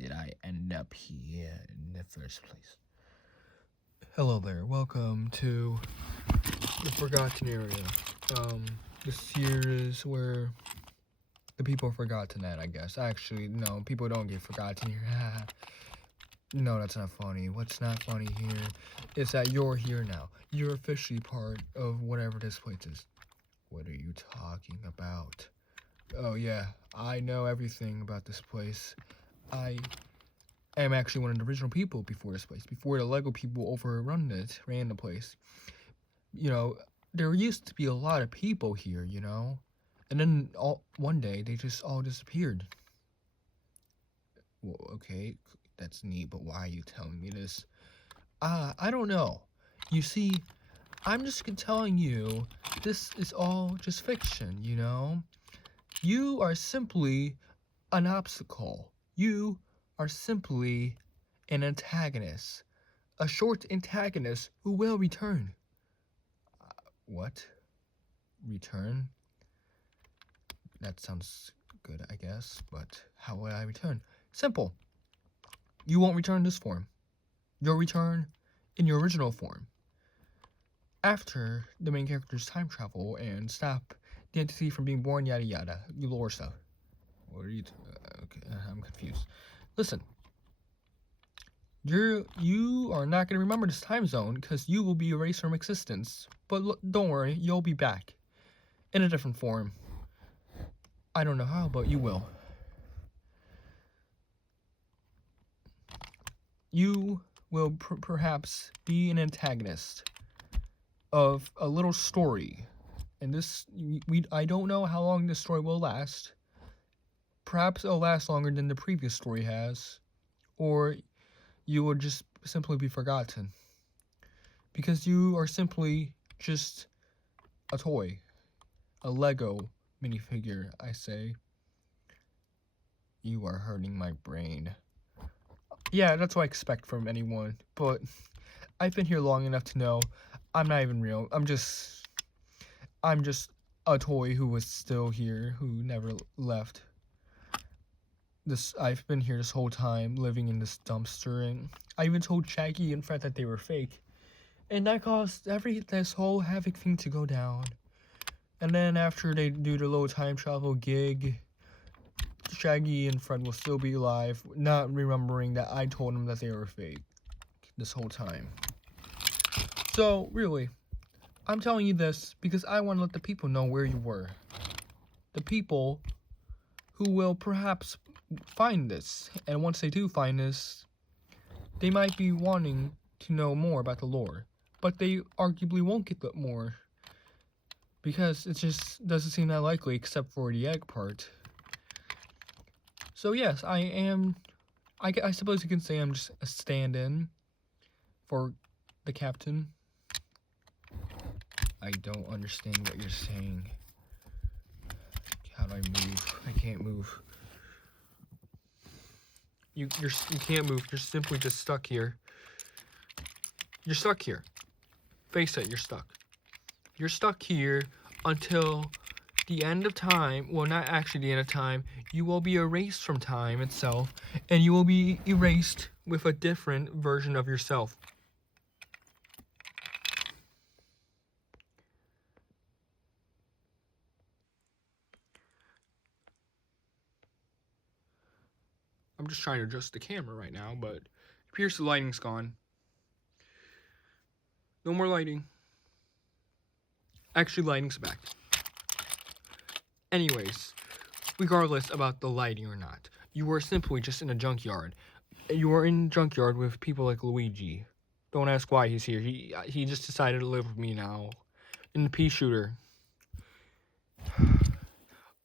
did I end up here in the first place? Hello there, welcome to the Forgotten Area. This here is where the people are forgotten at, I guess. Actually, no, people don't get forgotten here. No, that's not funny. What's not funny here is that you're here now. You're officially part of whatever this place is. What are you talking about? Oh yeah, I know everything about this place. I am actually one of the original people before this place. Before the Lego people ran the place. You know, there used to be a lot of people here, you know? And then one day, they just all disappeared. Well, okay, that's neat, but why are you telling me this? I don't know. You see, I'm just telling you, this is all just fiction, you know? You are simply an obstacle. You are simply an antagonist. A short antagonist who will return. What? Return? That sounds good, I guess, but how will I return? Simple. You won't return this form. You'll return in your original form. After the main character's time travel and stop the entity from being born, yada yada, you lore stuff. What are you? Okay, I'm confused. Listen. You are not going to remember this time zone because you will be erased from existence. But don't worry, you'll be back. In a different form. I don't know how, but you will. You will perhaps be an antagonist of a little story. And I don't know how long this story will last. Perhaps it'll last longer than the previous story has. Or you will just simply be forgotten. Because you are simply just a toy. A Lego minifigure, I say. You are hurting my brain. Yeah, that's what I expect from anyone. But I've been here long enough to know I'm not even real. I'm just a toy who was still here, who never left. I've been here this whole time, living in this dumpster, and I even told Shaggy and Fred that they were fake. And that caused this whole Havoc thing to go down. And then after they do the little time travel gig, Shaggy and Fred will still be alive, not remembering that I told them that they were fake this whole time. So, really, I'm telling you this because I want to let the people know where you were. The people who will perhaps find this. And once they do find this, they might be wanting to know more about the lore. But they arguably won't get that more. Because it just doesn't seem that likely, except for the egg part. So yes, I suppose you can say I'm just a stand-in for the captain. I don't understand what you're saying. How do I move? I can't move. You can't move. You're simply just stuck here. You're stuck here. Face it, you're stuck. You're stuck here until the end of time. Well, not actually the end of time. You will be erased from time itself, and you will be erased with a different version of yourself. I'm just trying to adjust the camera right now, but it appears the lighting's gone. No more lighting. Actually, lighting's back. Anyways, regardless about the lighting or not, you were simply just in a junkyard. You are in a junkyard with people like Luigi. Don't ask why he's here. He just decided to live with me now. In the pea shooter.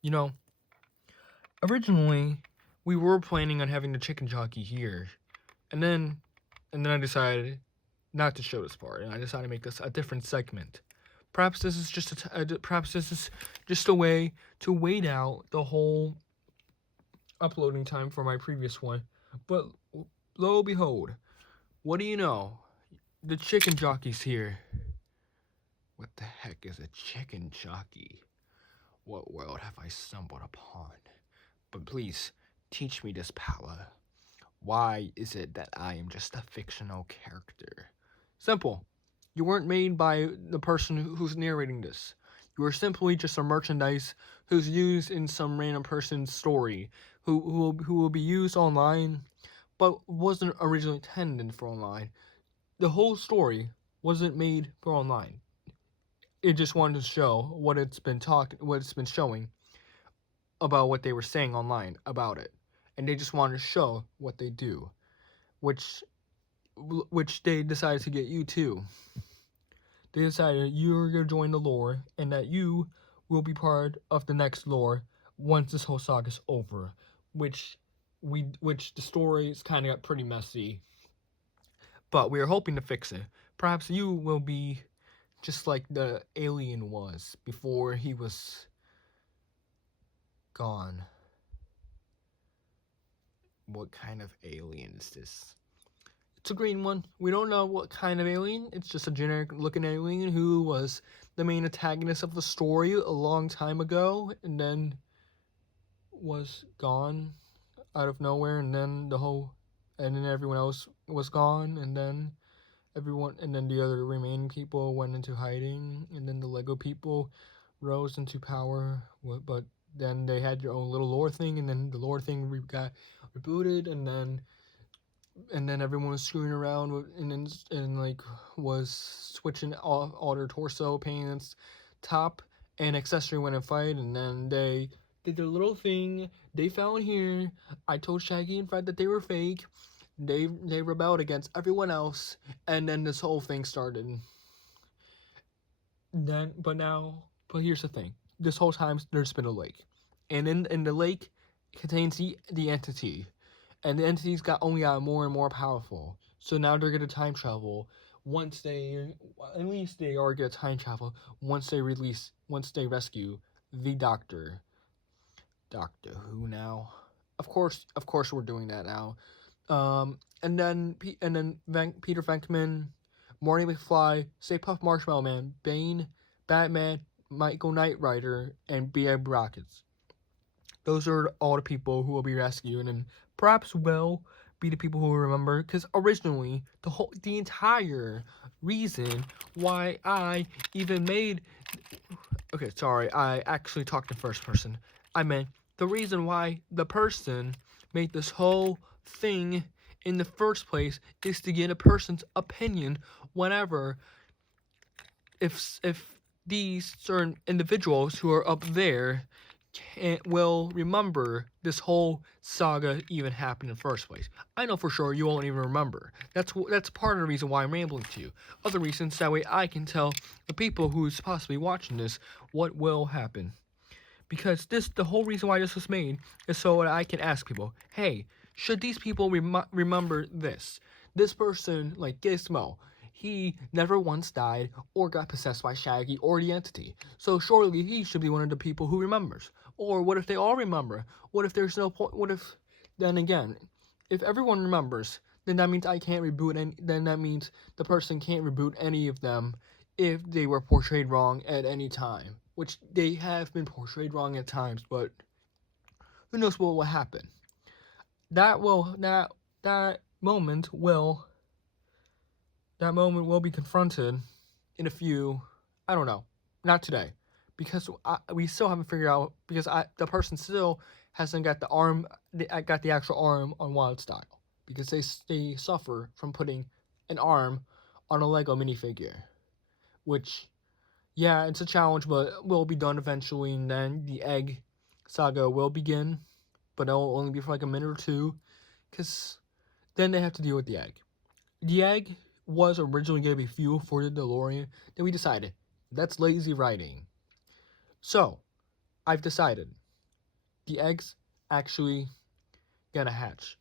You know, originally, we were planning on having the chicken jockey here. And then I decided not to show this part. And I decided to make this a different segment. Perhaps this is just a way to wait out the whole uploading time for my previous one. But lo and behold, what do you know? The chicken jockey's here. What the heck is a chicken jockey? What world have I stumbled upon? But please, teach me this power. Why is it that I am just a fictional character? Simple. You weren't made by the person who's narrating this. You are simply just a merchandise who's used in some random person's story, who will be used online, but wasn't originally intended for online. The whole story wasn't made for online. It just wanted to show what what it's been showing about what they were saying online about it, and they just wanted to show what they do, which they decided to get you too. They decided you're gonna join the lore, and that you will be part of the next lore once this whole saga's over, which the stories kind of got pretty messy, but we are hoping to fix it. Perhaps you will be just like the alien was before he was gone. What kind of alien is this? It's a green one. We don't know what kind of alien. It's just a generic looking alien who was the main antagonist of the story a long time ago and then was gone out of nowhere, and then everyone else was gone, and then the other remaining people went into hiding, and then the Lego people rose into power, but then they had their own little lore thing, and then the lore thing got rebooted, and then everyone was screwing around and like was switching all their torso paints, top and accessory when in fight, and then they did their little thing. They found here. I told Shaggy and Fred that they were fake. They rebelled against everyone else, and then this whole thing started. But here's the thing. This whole time there's been a lake, and in the lake contains the entity, and the entities only got more and more powerful. So now they're gonna time travel. At least they are gonna time travel once they rescue the Doctor. Doctor Who now. Of course, we're doing that now. Peter Venkman, Marty McFly, Stay Puft Marshmallow Man, Bane, Batman, Michael Knight Rider, and B.A. Rockets. Those are all the people who will be rescued, and perhaps will be the people who will remember. Because originally, the entire reason why I even made. Okay, sorry, I actually talked in first person. I meant the reason why the person made this whole thing in the first place is to get a person's opinion whenever if these certain individuals who are up there will remember this whole saga even happened in the first place. I know for sure you won't even remember. That's part of the reason why I'm rambling to you. Other reasons, that way I can tell the people who's possibly watching this what will happen. Because the whole reason why this was made is so that I can ask people, hey, should these people remember this? This person, like Gizmo, he never once died or got possessed by Shaggy or the entity. So surely he should be one of the people who remembers. Or what if they all remember? What if there's no point? What if, then again, if everyone remembers, then that means I can't reboot any, then that means the person can't reboot any of them if they were portrayed wrong at any time. Which they have been portrayed wrong at times, but who knows what will happen. That moment will be confronted in a few, I don't know, not today, because we still haven't figured out, because the person still hasn't got got the actual arm on Wild Style, because they suffer from putting an arm on a Lego minifigure, which, yeah, it's a challenge, but will be done eventually, and then the egg saga will begin, but it'll only be for like a minute or two, because then they have to deal with the egg. The egg was originally going to be fuel for the DeLorean. Then we decided, that's lazy writing. So, I've decided, the egg's actually gonna hatch.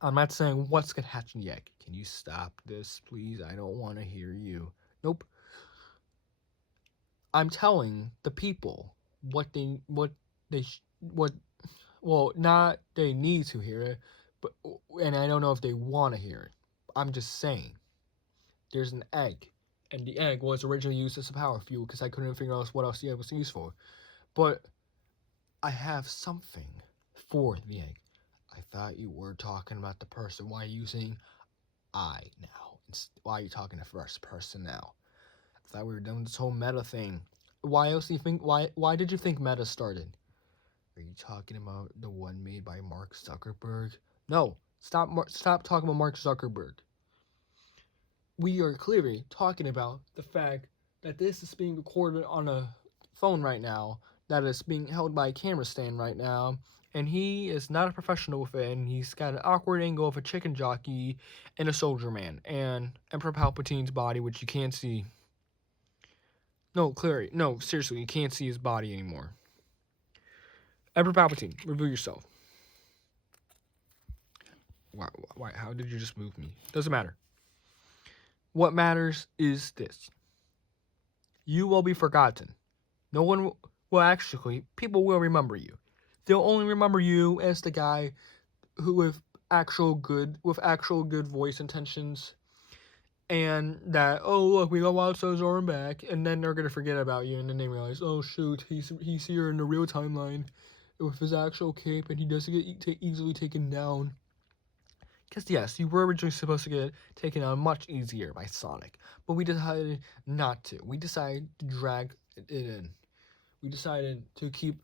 I'm not saying what's gonna hatch in the egg. Can you stop this, please? I don't want to hear you. Nope. I'm telling the people what not they need to hear it, but, and I don't know if they want to hear it. I'm just saying, there's an egg, and the egg was originally used as a power fuel because I couldn't figure out what else the egg was used for. But I have something for the egg. I thought you were talking about the person. Why are you using I now? Why are you talking to first person now? I thought we were doing this whole meta thing. Why else do you think? Why did you think meta started? Are you talking about the one made by Mark Zuckerberg? No, stop talking about Mark Zuckerberg. We are clearly talking about the fact that this is being recorded on a phone right now, that is being held by a camera stand right now, and he is not a professional with it, and he's got an awkward angle of a chicken jockey and a soldier man, and Emperor Palpatine's body, which you can't see. No, clearly, no, seriously, you can't see his body anymore. Emperor Palpatine, reveal yourself. Why? How did you just move me? Doesn't matter. What matters is this. You will be forgotten. No one will actually, people will remember you. They'll only remember you as the guy who with actual good voice intentions, and that, oh look, we got Wild Star's arm back, and then they're gonna forget about you, and then they realize, oh shoot, he's here in the real timeline with his actual cape, and he doesn't get easily taken down. Because yes, you were originally supposed to get taken down much easier by Sonic, but we decided not to. We decided to drag it in. We decided to keep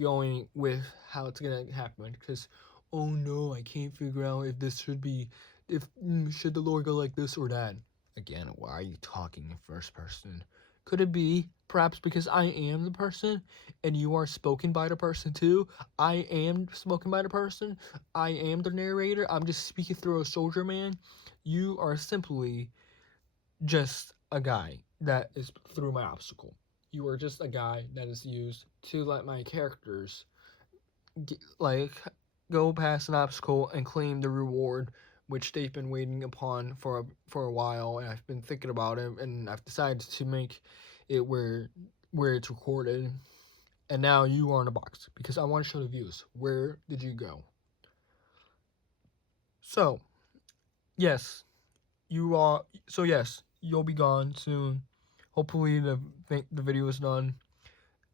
going with how it's gonna happen. Because, oh no, I can't figure out if this should the lore go like this or that. Again, why are you talking in first person? Could it be perhaps because I am the person and you are spoken by the person too? I am spoken by the person. I am the narrator. I'm just speaking through a soldier man. You are simply just a guy that is through my obstacle. You are just a guy that is used to let my characters go past an obstacle and claim the reward, which they've been waiting upon for a while, and I've been thinking about it, and I've decided to make it where it's recorded. And now you are in a box because I want to show the views. Where did you go? So, yes, you are. So yes, you'll be gone soon. Hopefully the video is done.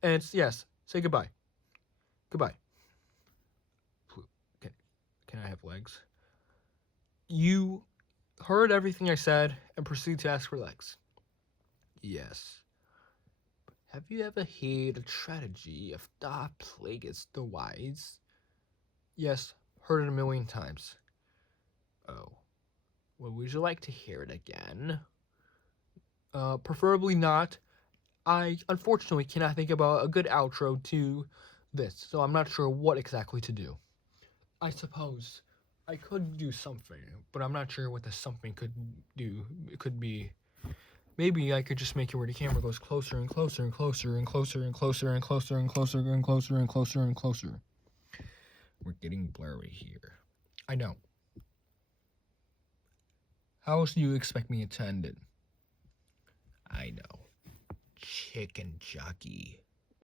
And it's yes. Say goodbye. Goodbye. Can I have legs? You heard everything I said and proceed to ask for legs. Yes. Have you ever heard the tragedy of Darth Plagueis the Wise? Yes, heard it 1,000,000 times. Oh. Well, would you like to hear it again? Preferably not. I unfortunately cannot think about a good outro to this, so I'm not sure what exactly to do. I suppose I could do something, but I'm not sure what the something could do. It could be, maybe I could just make it where the camera goes closer and closer and closer and closer and closer and closer and closer and closer and closer and closer. We're getting blurry here. I know. How else do you expect me to end it? I know. Chicken jockey.